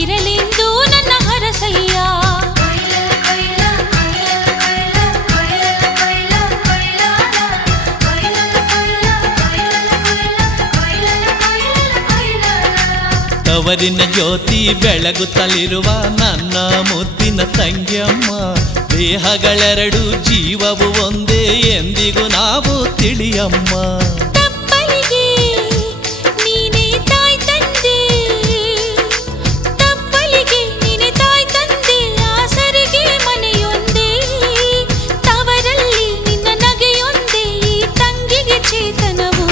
ಇರಲೆಂದು ನನ್ನ ಹರಸಯ್ಯ. ತವರಿನ ಜ್ಯೋತಿ ಬೆಳಗುತ್ತಲಿರುವ ನನ್ನ ಮುದ್ದಿನ ತಂಗಿಯಮ್ಮ, ದೇಹಗಳೆರಡು ಜೀವವು ಒಂದೇ ಎಂದಿಗೂ ನಾವು ತಿಳಿಯಮ್ಮ. ತಪ್ಪಲಿಗೆ ನೀನೇ ತಾಯ್ ತಂದೆ, ತಪ್ಪಲಿಗೆ ನೀನೇ ತಾಯ್ ತಂದೆ, ಆಸರಿಗೆ ಮನೆಯೊಂದೇ, ತವರಲ್ಲಿ ನಿನ್ನ ನಗೆಯೊಂದೇ, ಈ ತಂಗಿಗೆ ಚೇತನವು.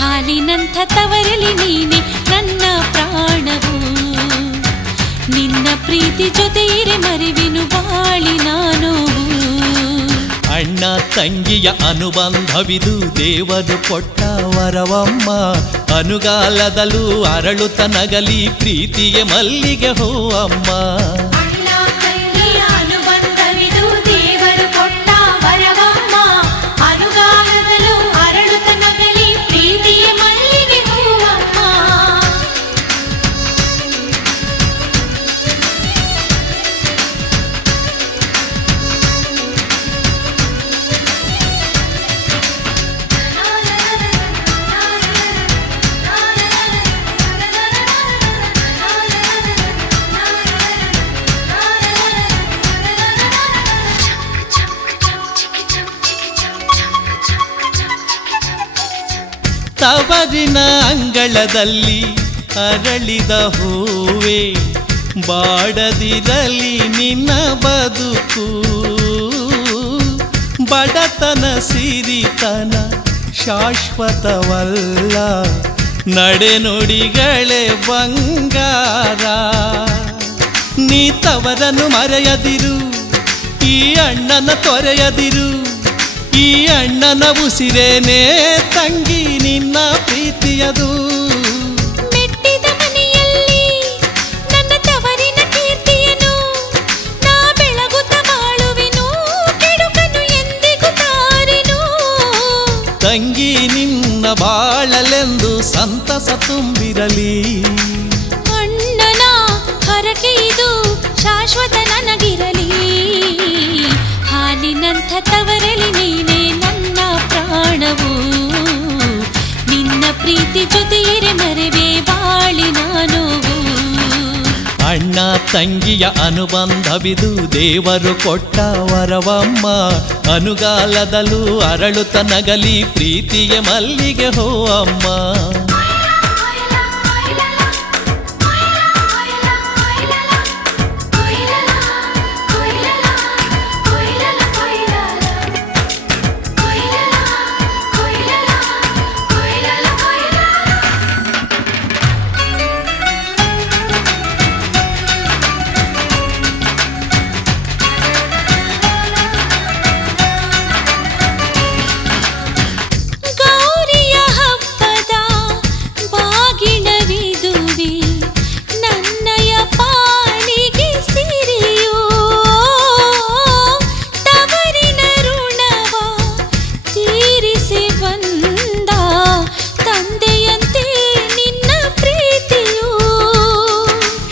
ಹಾಲಿನಂಥ ತವರಲ್ಲಿ ನೀನೆ ನನ್ನ ಪ್ರಾಣವು, ನಿನ್ನ ಪ್ರೀತಿ ಜೊತೆ ಇರೆ ಮರಿವೆನು ಬಾಳಿನ ನೋವು. ಅಣ್ಣ ತಂಗಿಯ ಅನುಬಂಧವಿದು ದೇವರು ಕೊಟ್ಟ ವರವಮ್ಮ, ಅನುಗಾಲದಲ್ಲೂ ಅರಳುತ್ತ ನಗಲಿ ಪ್ರೀತಿಯ ಮಲ್ಲಿಗೆ ಹೂವಮ್ಮ. ತವರಿನ ಅಂಗಳದಲ್ಲಿ ಅರಳಿದ ಹೂವೆ, ಬಾಡದಿರಲಿ ನಿನ್ನ ಬದುಕು. ಬಡತನ ಸಿರಿತನ ಶಾಶ್ವತವಲ್ಲ, ನಡೆನುಡಿಗಳೇ ಬಂಗಾರ. ನೀ ತವರನ್ನು ಮರೆಯದಿರು, ಈ ಅಣ್ಣನ ತೊರೆಯದಿರು, ಈ ಅಣ್ಣನ ಉಸಿರೇನೇ ತಂಗಿ ನಿನ್ನ ಪ್ರೀತಿಯದು. ಮೆಟ್ಟಿದ ಮನೆಯಲ್ಲಿ ನನ್ನ ತವರಿನ ಕೀರ್ತಿಯನು, ನಾ ಬೆಳಗುತ್ತ ಬಾಳುವೆನು, ಕೆಡುಕನು ಎಂದಿಗೂ ತಾರೆನು. ತಂಗಿ ನಿನ್ನ ಬಾಳಲೆಂದು ಸಂತಸ ತುಂಬಿರಲಿ, ಅಣ್ಣನ ಹರಕೆ ಇದು ಶಾಶ್ವತ ನನಗಿರಲಿ. ಹಾಲಿನಂಥ ತವರಲಿ ನೀನೇ ನನ್ನ ಪ್ರಾಣವು, ನಿನ್ನ ಪ್ರೀತಿ ಜೊತೆ ಇರೆ ಮರೆವೆ ಬಾಳಿನ ನೋವು. ಅಣ್ಣ ತಂಗಿಯ ಅನುಬಂಧವಿದು ದೇವರು ಕೊಟ್ಟ ವರವಮ್ಮ, ಅನುಗಾಲದಲ್ಲೂ ಅರಳುತ್ತ ನಗಲಿ ಪ್ರೀತಿಯ ಮಲ್ಲಿಗೆ ಹೂವಮ್ಮ.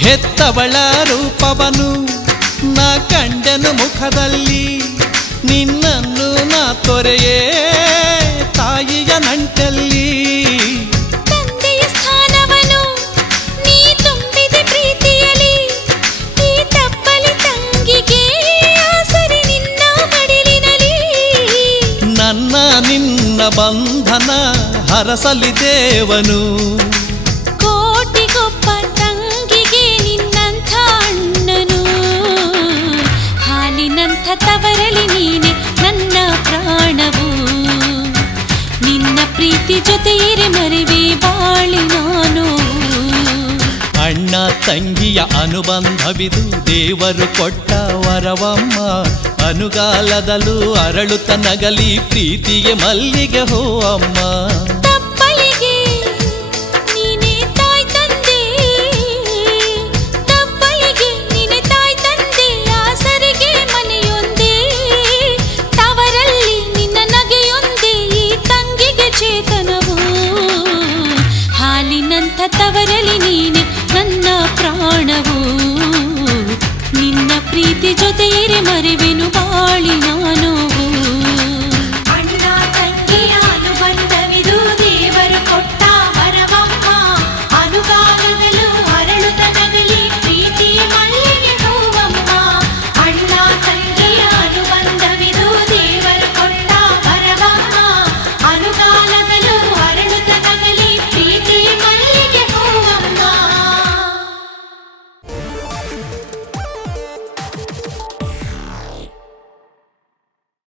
ಹೆತ್ತವಳ ರೂಪವನು ನಾ ಕಂಡೆನು ಮುಖದಲ್ಲಿ, ನಿನ್ನನ್ನು ನಾ ತೊರೆಯೇ ತಾಯಿಯ ನಂಟಲ್ಲಿ. ತಂದೆಯ ಸ್ಥಾನವನು ನೀ ತುಂಬಿದೆ ಪ್ರೀತಿಯಲಿ, ಈ ತಪ್ಪಲಿ ತಂಗಿಗೆ ಆಸರೆ ನಿನ್ನ ಮಡಿಲಿನಲಿ. ನನ್ನ ನಿನ್ನ ಬಂಧನ ಹರಸಲಿ ದೇವನು, ಕೋಟಿಗೊಬ್ಬ ತಂಗಿಗೆ ನಿನ್ನಂಥ ಅಣ್ಣನು. ಹಾಲಿನಂಥ ತವರಲಿ ನೀನೆ ನನ್ನ ಪ್ರಾಣವು, ನಿನ್ನ ಪ್ರೀತಿ ಜೊತೆ ಇರೆ ಮರೆವೆ ಬಾಳಿನ ನೋವು. ಅಣ್ಣ ತಂಗಿಯ ಅನುಬಂಧವಿದು ದೇವರು ಕೊಟ್ಟ ವರವಮ್ಮ, ಅನುಗಾಲದಲ್ಲೂ ಅರಳುತ್ತ ನಗಲಿ ಪ್ರೀತಿಯ ಮಲ್ಲಿಗೆ ಹೂವಮ್ಮ.